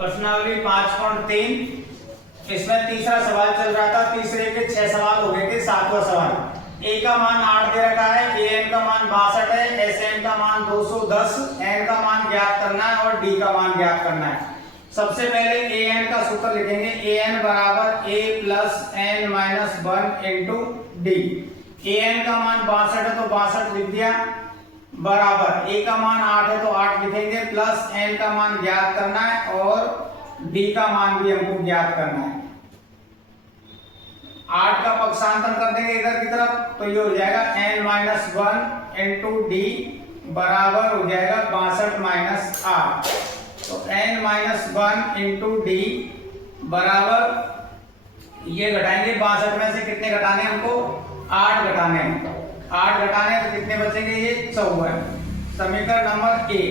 प्रश्नावली 5.3 इसमें तीसरा सवाल चल रहा था। तीसरे के 6 सवाल हो गए थे। 7वां सवाल ए का मान 8 दे रखा है, ए एन का मान 62 है, एस एन का मान 210, एन का मान ज्ञात करना है और डी का मान ज्ञात करना है। सबसे पहले ए एन का सूत्र लिखेंगे, ए एन बराबर a plus n minus 1 into d. A n का मान 62 है तो 62 लिख दिया, बराबर ए का मान 8 है तो 8 लिखेंगे, प्लस एन का मान ज्ञात करना है और डी का मान भी हमको ज्ञात करना है। 8 का पक्षांतर कर देंगे इधर की तरफ तो ये हो जाएगा n माइनस 1 इंटू डी बराबर हो जाएगा 62 माइनस 8। तो n माइनस 1 इंटू डी बराबर ये घटाएंगे 62 में से कितने घटाने हमको 8 घटाने हैं। 8 घटाने तो कितने बचेंगे ये 54। समीकरण नंबर ए।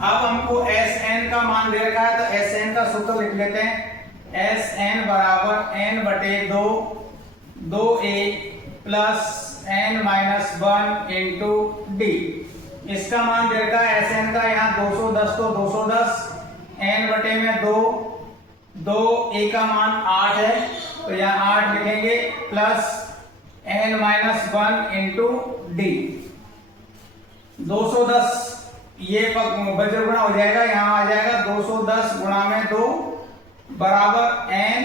अब हमको एस एन का मान दे रखा है तो एस एन का सूत्र लिख लेते हैं, एस एन बराबर एन बटे 2 a plus n minus 1 into d. इसका मान दे रखा है एस एन का यहाँ 210 तो 210, एन बटे में 2 ए का मान 8 है तो यहाँ 8 लिखेंगे, plus n minus 1 into d. 210 ये बज्र गुणा हो जाएगा, यहाँ आ जाएगा 210 गुणा में 2 बराबर n,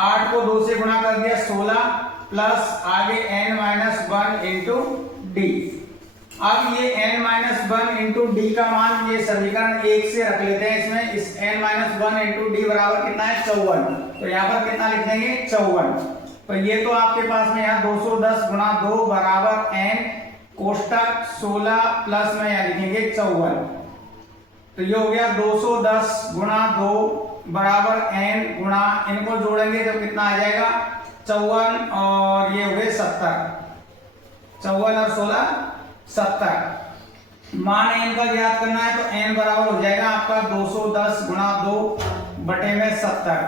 8 को 2 से गुणा कर दिया 16, प्लस आगे n माइनस 1 इंटू डी। अब ये n माइनस 1 इंटू डी का मान ये समीकरण 1 से रख लेते हैं। इसमें इस n माइनस 1 इंटू डी बराबर कितना है 54। तो यहाँ पर कितना लिख देंगे 54। तो ये तो आपके पास में यहाँ 210 गुणा 2 बराबर n कोष्टक 16 प्लस में यहाँ लिखेंगे 54। तो ये हो गया 210 गुणा 2 बराबर n गुणा, इनको जोड़ेंगे तो कितना आ जाएगा 54 और ये हो गए 70। 54 और 16 70। मान n का ज्ञात करना है तो n बराबर हो जाएगा आपका 210 गुणा 2 बटे में 70।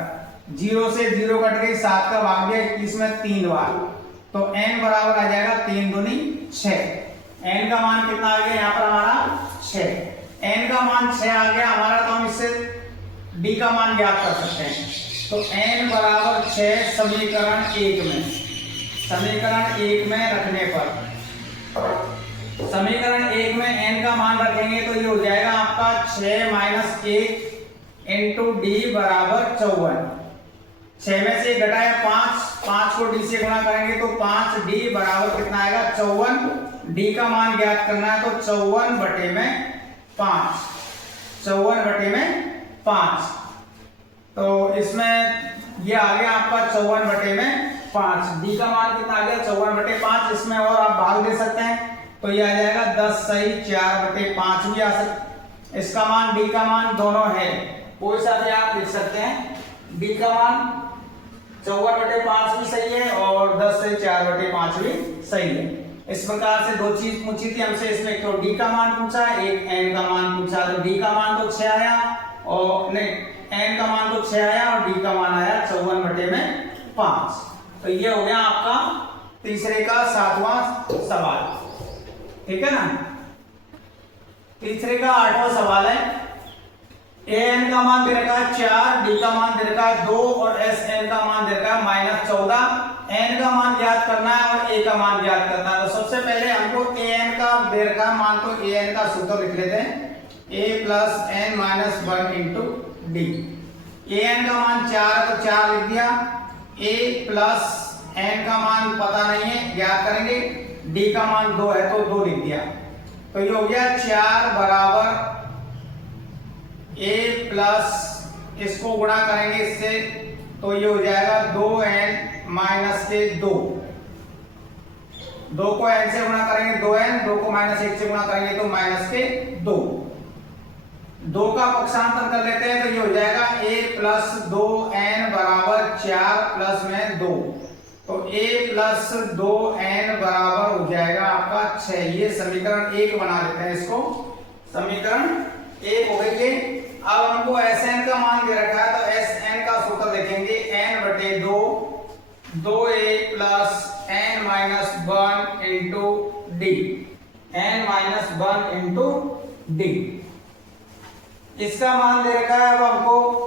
0 से 0 कट गई, 7 का भाग दिया 21 में 3 बार, तो n बराबर आ जाएगा 3 दूनी 6। n का मान कितना आ गया यहाँ पर हमारा 6। n का मान 6 आ गया हमारा, तो हम इससे d का मान ज्ञात कर सकते हैं। तो n बराबर 6 समीकरण 1 में, समीकरण 1 में रखने पर, समीकरण 1 में n का मान रखेंगे तो ये हो जाएगा आपका 6 माइनस 1 इंटू डी बराबर 54। 6 में से घटाया 5 को डी से गुणा करेंगे तो 5 डी बराबर कितना आएगा 54। डी का मान ज्ञात करना है तो 54 बटे में 5, 54 बटे में 5। तो इसमें ये आ गया आपका 54 बटे में 5। डी का मान कितना आ गया 54 बटे 5। इसमें और आप भाग दे सकते हैं तो ये आ जाएगा 10 सही 4 बटे 5 भी आ सकता। इसका मान डी का मान दोनों है, कोई सा भी आप लिख सकते हैं। डी का मान 54 बटे 5 भी सही है और 10 से 4 बटे 5 भी सही है। इस प्रकार से दो चीज पूछी थी हमसे, इसमें एक तो डी का मान पूछा, एक एन का मान पूछा। तो डी का मान तो 6 आया और नहीं, एन का मान तो 6 आया और डी का मान आया 54 बटे में 5। तो ये हो गया आपका तीसरे का 7वां सवाल, ठीक है ना। तीसरे का 8वां सवाल है, ए एन का मान दे रखा है 4, डी का मान दे रखा है 2 और एस एन का मान दे रखा है -14। एन का मान ज्ञात करना है और ए का मान ज्ञात करना है। तो सबसे पहले हमको ए एन का दे रखा है मान, तो ए एन का सूत्र लिख लेते हैं, a plus n minus 1 into d. A n का मान 4 है तो 4 लिख दिया, ए प्लस एन का मान पता नहीं है ज्ञात करेंगे, डी का मान 2 है तो 2 लिख दिया। तो ये हो गया 4 बराबर a प्लस, इसको गुणा करेंगे इससे तो ये हो जाएगा 2n माइनस के 2। 2 को n से गुणा करेंगे 2n, 2 को -1 से गुणा करेंगे तो माइनस के 2। 2 का पक्षांतर कर लेते हैं तो ये हो जाएगा a प्लस 2n बराबर 4 प्लस में 2। तो a प्लस 2n बराबर हो जाएगा आपका 6। ये समीकरण 1 बना लेते हैं, इसको समीकरण 1 हो गई ये। अब हमको एस एन का मान दे रखा है तो एस एन का सूत्र लिखेंगे, n बटे 2 a plus n minus 1 into d, n minus 1 into d. इसका मान दे रखा है अब हमको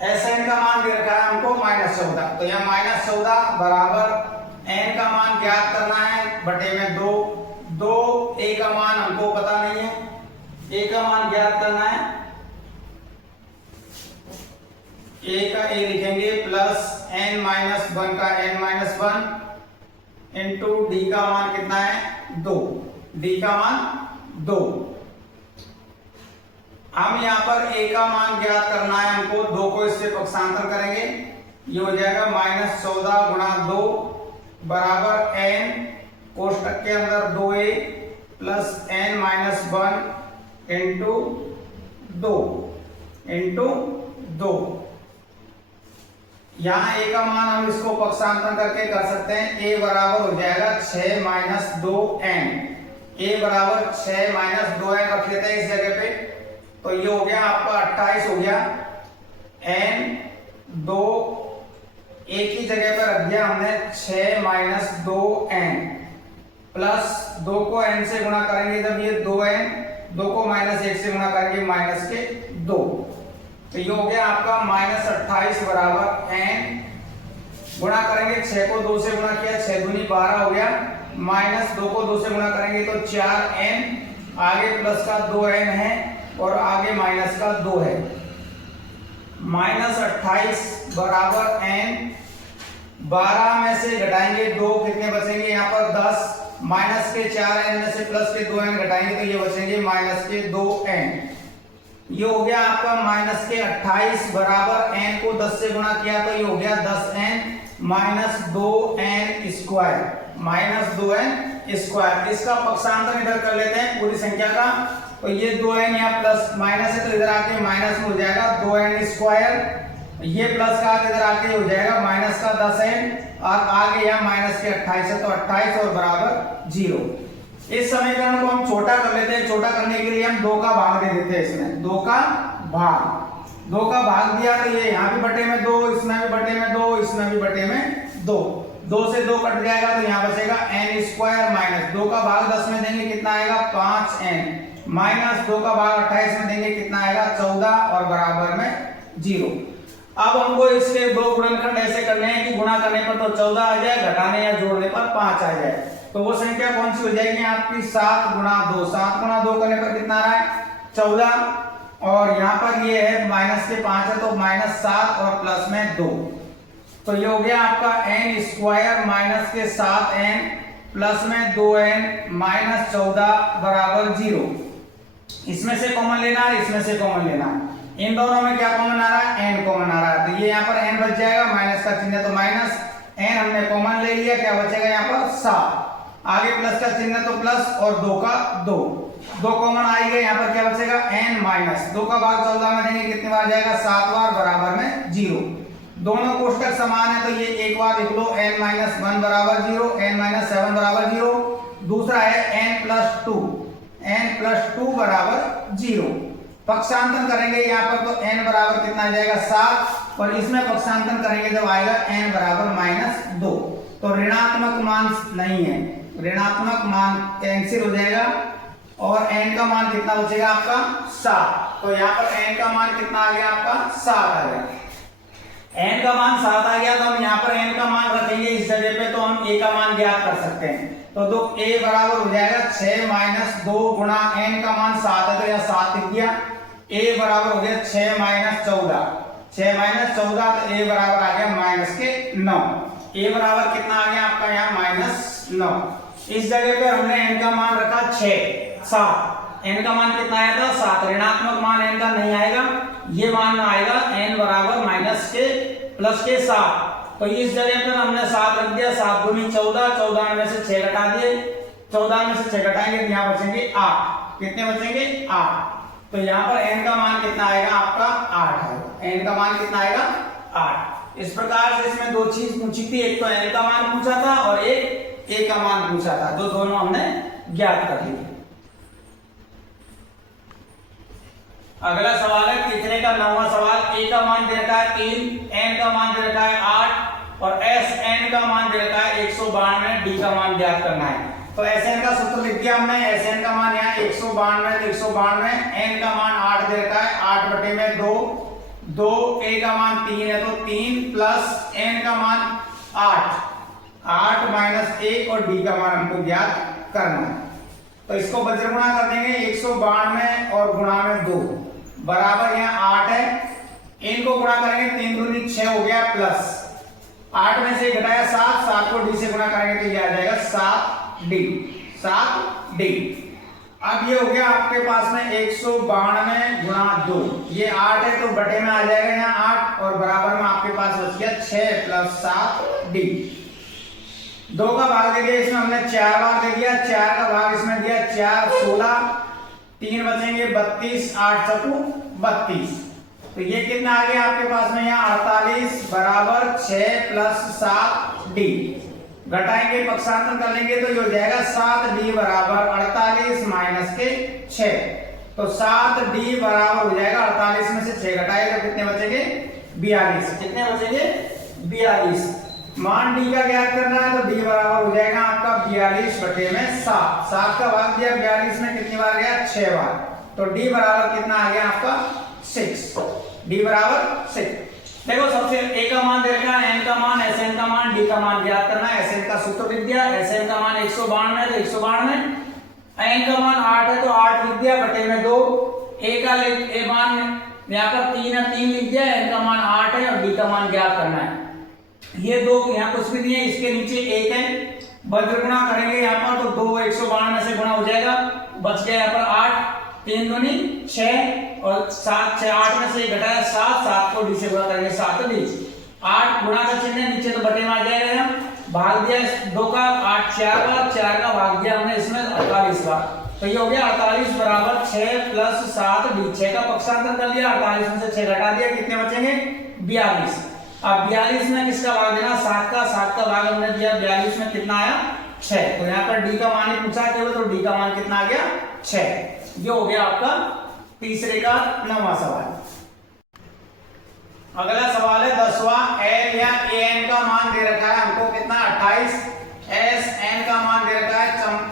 Sn का मान दे रखा है हमको -14, तो यहाँ -14 बराबर n का मान ज्ञात करना है बटे में 2 a का मान हमको पता नहीं है, a का मान ज्ञात करना है, a का a लिखेंगे प्लस n-1 का n-1 इंटू d का मान कितना है 2, d का मान 2। हम यहाँ पर a का मान ज्ञात करना है हमको, 2 को इससे पक्षांतर करेंगे, ये हो जाएगा -14 गुणा 2 बराबर n कोष्टक के अंदर 2a प्लस n-1 इंटू 2 यहाँ a का मान हम इसको पक्षांतर करके कर सकते हैं, a बराबर हो जाएगा 6 - 2n, a बराबर 6 - 2n रख लेते हैं इस जगह पे, तो ये हो गया आपका 28 हो गया, n 2 एक ही जगह पर रख दिया हमने 6 - 2n प्लस 2 को n से गुणा करेंगे जब ये 2n, 2 को -1 से गुणा करेंगे -2, तो ये हो गया आपका -28 बराबर n गुणा करेंगे 6 को 2 से गुणा किया 6 दूनी 12 हो गया, -2 को 2 से गुणा करेंगे तो 4n, आगे प्लस का 2n है और आगे माइनस का 2 है, -28 बराबर n, 12 में से घटाएंगे 2 कितने बचेंगे यहाँ पर 10, माइनस के 4n में से प्लस के 2n घटाएंगे तो ये बचेंगे माइनस के 2n। ये हो गया आपका माइनस के 28 बराबर n को 10 से गुणा किया तो ये हो गया 10n माइनस 2n स्क्वायर। इसका पक्षांतर इधर कर लेते हैं पूरी संख्या का, तो ये 2n यहाँ प्लस माइनस है तो इधर आके माइनस में हो जाएगा 2n स्क्वायर, ये प्लस का इधर आके हो जाएगा माइनस का 10n और आगे यहाँ माइनस के 28 है तो 28 और बराबर 0। इस समीकरण को हम छोटा कर लेते हैं, छोटा करने के लिए हम 2 का भाग दे देते हैं, इसमें 2 का भाग दिया तो ये यहाँ भी बटे में 2, इसमें भी बटे में 2, इसमें भी बटे में 2, 2 से 2 कट जाएगा तो यहाँ बचेगा n स्क्वायर माइनस 2 का भाग 10 में देंगे कितना आएगा 5n माइनस 2 का भाग 28 में देंगे कितना आएगा 14 और बराबर में 0। अब हमको इसके दो गुणनखंड ऐसे करने हैं कि गुणा करने पर तो 14 आ जाए, घटाने या जोड़ने पर 5 आ जाए, तो वो संख्या कौन सी हो जाएगी आपकी 7 गुणा 2, 7 गुणा 2 करने पर कितना आ रहा है 14 और यहाँ पर ये है माइनस के 5 है तो -7 और प्लस में 2, तो ये हो गया आपका n स्क्वायर माइनस के 7n प्लस में 2n माइनस 14 बराबर 0। इसमें से कॉमन लेना है, इसमें से कॉमन लेना है, इन दोनों में क्या कॉमन आ रहा है n कॉमन आ रहा है, तो ये यहाँ पर n बच जाएगा, माइनस का चिन्ह तो माइनस, n हमने कॉमन ले लिया, क्या बचेगा यहाँ पर 7, आगे प्लस का चिन्ह तो प्लस और 2 का 2 कॉमन आएगा, यहाँ पर क्या बचेगा n माइनस 2 का भाग 14 में देंगे कितने बार जाएगा 7 बार बराबर में 0। दोनों कोष्टक समान है तो ये एक बार लिख लो n-1 बराबर 0, n-7 बराबर 0, दूसरा है n+2 बराबर 0। पक्षांतर करेंगे यहाँ पर तो n बराबर कितना आ जाएगा 7 और इसमें पक्षांतर करेंगे जब आएगा n बराबर -2, तो ऋणात्मक मान नहीं है, ऋणात्मक मान कैंसिल हो जाएगा और n का मान कितना बचेगा आपका 7, तो यहाँ पर n का मान कितना आ गया आपका 7 आ गया, n का मान 7 आ गया तो हम यहाँ पर n का मान रखेंगे इस जगह पे, तो हम a का मान ज्ञात कर सकते हैं, तो a बराबर हो जाएगा 6 - 2 गुणा n का मान 7 है तो यहाँ 7 लिख दिया, a बराबर हो गया 6 - 14, 6 - 14 तो a बराबर आ गया -9, a बराबर कितना आ गया आपका यहाँ -9। इस जगह पे हमने n का मान रखा 7, n का मान कितना आया था 7, ऋणात्मक मान n का नहीं आएगा, ये मान आएगा n बराबर +7, तो इस जगह पर हमने 7 रख दिया, 7 दूनी 14, 14 में से 6 घटा दिए, 14 में से 6 घटाएंगे तो यहाँ बचेंगे 8, कितने बचेंगे 8, तो यहाँ पर n का मान कितना आएगा आपका 8 है, n का मान कितना आएगा 8। इस प्रकार से इसमें दो चीज पूछी थी, एक तो n का मान पूछा था और एक a का मान पूछा था, तो दोनों हमने ज्ञात कर लिए। अगला सवाल है तीसरे का 9वां सवाल, a का मान दे रखा है 3, n का मान दे रखा है 8 और Sn का मान दे रखा है 192, d का मान ज्ञात करना है। तो Sn का सूत्र लिख दिया हमने। Sn का मान यहाँ 192, तो 192, n का मान 8 दे रखा है, 8 बटे में 2, 2, a का मान 3 है तो 3 प्लस n का मान 8, 8 माइनस 1 और d का मान हमको ज्ञात करना है। तो इसको वज्र गुणा कर देंगे, 192 और गुणा में 2 बराबर यहाँ 8 है, इनको गुणा करेंगे 3 दूनी 6 हो गया, प्लस 8 में से घटाया 7, 7 को d से गुणा करेंगे तो ये आ जाएगा 7d, 7d। अब ये हो गया आपके पास में 192 गुणा 2, ये 8 है तो बटे में आ जाएगा यहाँ 8 और बराबर में आपके पास बच गया 6 प्लस 7d। 2 का भाग दे दिया, इसमें हमने 4 बार दे दिया, 4 का भाग इसमें दिया 4, 16, 3 बचेंगे 32, 8 चौको 32। तो ये कितना आ गया आपके पास में यहाँ 48 बराबर 6 प्लस 7d। घटाएंगे पक्षांतर कर लेंगे तो ये हो जाएगा 7d बराबर 48 माइनस के 6। तो 7d बराबर हो जाएगा 48 में से 6 घटाएगा तो कितने बचेंगे 42। कितने बचेंगे 42। मान d का ज्ञात करना है तो d बराबर हो जाएगा आपका 42 बटे में 7। 7 का भाग दिया 42 में कितनी बार गया 6 बार, तो d बराबर कितना आ गया आपका 6, d बराबर 6। देखो सबसे a का मान दे रखा है, n का मान, Sn का मान, d का मान ज्ञात करना है। Sn का सूत्र लिख दिया, Sn का मान 192 तो 192, n का मान 8 है तो 8 लिख दिया बटे में 2, a का a मान यहाँ पर 3 है 3 लिख दिया, n का मान 8 है और d का मान ज्ञात करना है। ये 2 यहाँ कुछ भी नहीं है, इसके नीचे 1 है, वज्र गुणा करेंगे यहाँ पर तो 2 192 से गुणा हो जाएगा, बच गया यहाँ पर 8, 3 दूनी 6 और 7, 6 8 में से घटाया 7, 7 को d से गुणा करेंगे 7d। 8 गुणा का चिन्ह नीचे तो बटे में आ जाएगा, यहाँ भाग दिया 2 का 8 4 बार, 4 का भाग दिया हमने इसमें 48 बार, तो ये हो गया 48 बराबर 6 प्लस 7d। 6 का पक्षांतर कर लिया, 48 में से 6 घटा दिया, कितने बचेंगे 42। अब 42 में किसका भाग देना 7 का भाग हमने दिया 42 में कितना आया 6, तो यहाँ पर d का मान ही पूछा केवल, तो d का मान कितना आ गया 6। ये हो गया आपका तीसरे का 9वां सवाल। अगला सवाल है 10वां। l या an का मान दे रखा है हमको कितना 28, sn का मान दे रखा है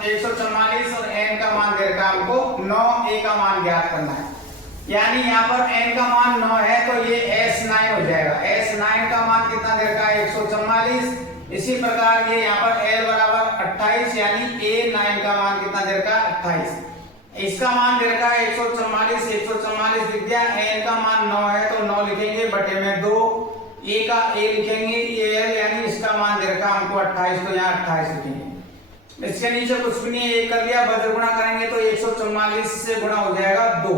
144 और n का मान दे रखा है हमको 9, a का मान ज्ञात करना है। यानी यहाँ पर n का मान 9 है तो ये s9 हो जाएगा। s9 का मान कितना दे रखा है 144। इसी प्रकार ये यहाँ पर l बराबर 28, यानी a9 का मान कितना दे रखा है 28। इसका मान दे रखा है 144, 144 लिख दिया, n का मान 9 है तो 9 लिखेंगे बटे में 2, a का a लिखेंगे al, यानी इसका मान दे रखा हमको 28 तो यहाँ 28 लिखेंगे। इसके नीचे कुछ भी नहीं है, 1 कर लिया, वज्र गुणा करेंगे तो 144 से गुणा हो जाएगा 2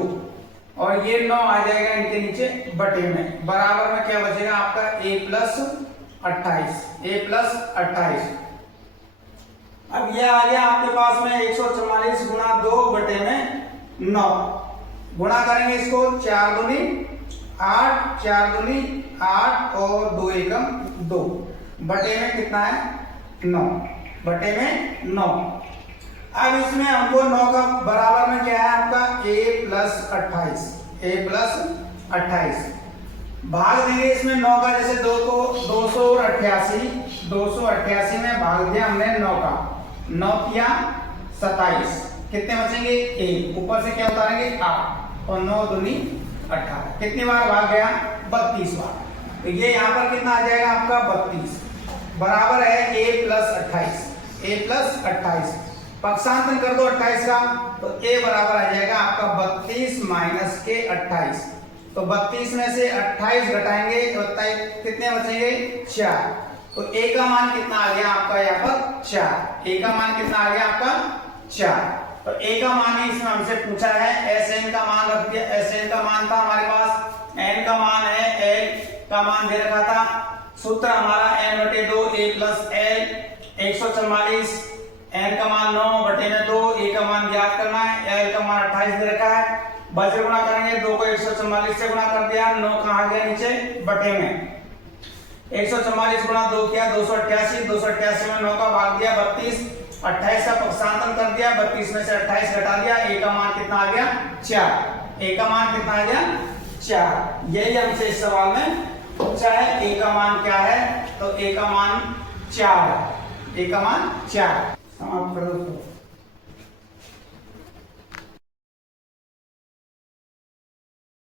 और ये 9 आ जाएगा इनके नीचे बटे में, बराबर में क्या बचेगा आपका a प्लस 28। अब ये आ गया आपके पास में 144 गुणा 2 बटे में 9, गुणा करेंगे इसको 4 दूनी 8, 4 दूनी 8 और 2 एकम 2 बटे में कितना है 9, बटे में 9। अब इसमें हमको 9 का बराबर में क्या है आपका a प्लस 28 भाग देंगे इसमें 9 का, जैसे 2 को 288 में भाग दिया हमने 9 का, 9 किया 27, कितने बचेंगे 1, ऊपर से क्या उतारेंगे 8 और 9 दूनी 18, कितनी बार भाग गया 32 बार, तो ये यहाँ पर कितना आ जाएगा आपका 32 बराबर है a प्लस 28। पक्षांतर कर दो 28 का तो a बराबर आ जाएगा आपका 32 माइनस के 28, तो 32 में से 28 घटाएंगे तो कितने बचेंगे 4, तो a का मान कितना आ गया आपका यहाँ पर 4, a का मान कितना आ गया आपका 4, तो a का मान ही इसमें हमसे पूछा है। sn का मान रख दिया, sn का मान था हमारे पास, n का मान है, l का मान दे रखा था, सूत्र हमारा n/2 a plus l, 144, n का मान 9 बटे में 2, a का मान ज्ञात करना है, l का मान 28 दे रखा है, वज्र गुणा करेंगे 2 को 144 से गुणा कर दिया, 9 कहाँ गया नीचे बटे में, 144 गुणा 2 किया 288, 288 में 9 का भाग दिया 32, 28 का पक्षांतर कर दिया, 32 में से 28 घटा दिया, a का मान कितना आ गया 4, a का मान कितना आ गया 4। यही हमसे इस सवाल में पूछा है, a का मान क्या है, तो a का मान 4 है, a का मान 4। समाप्त करो दोस्तों।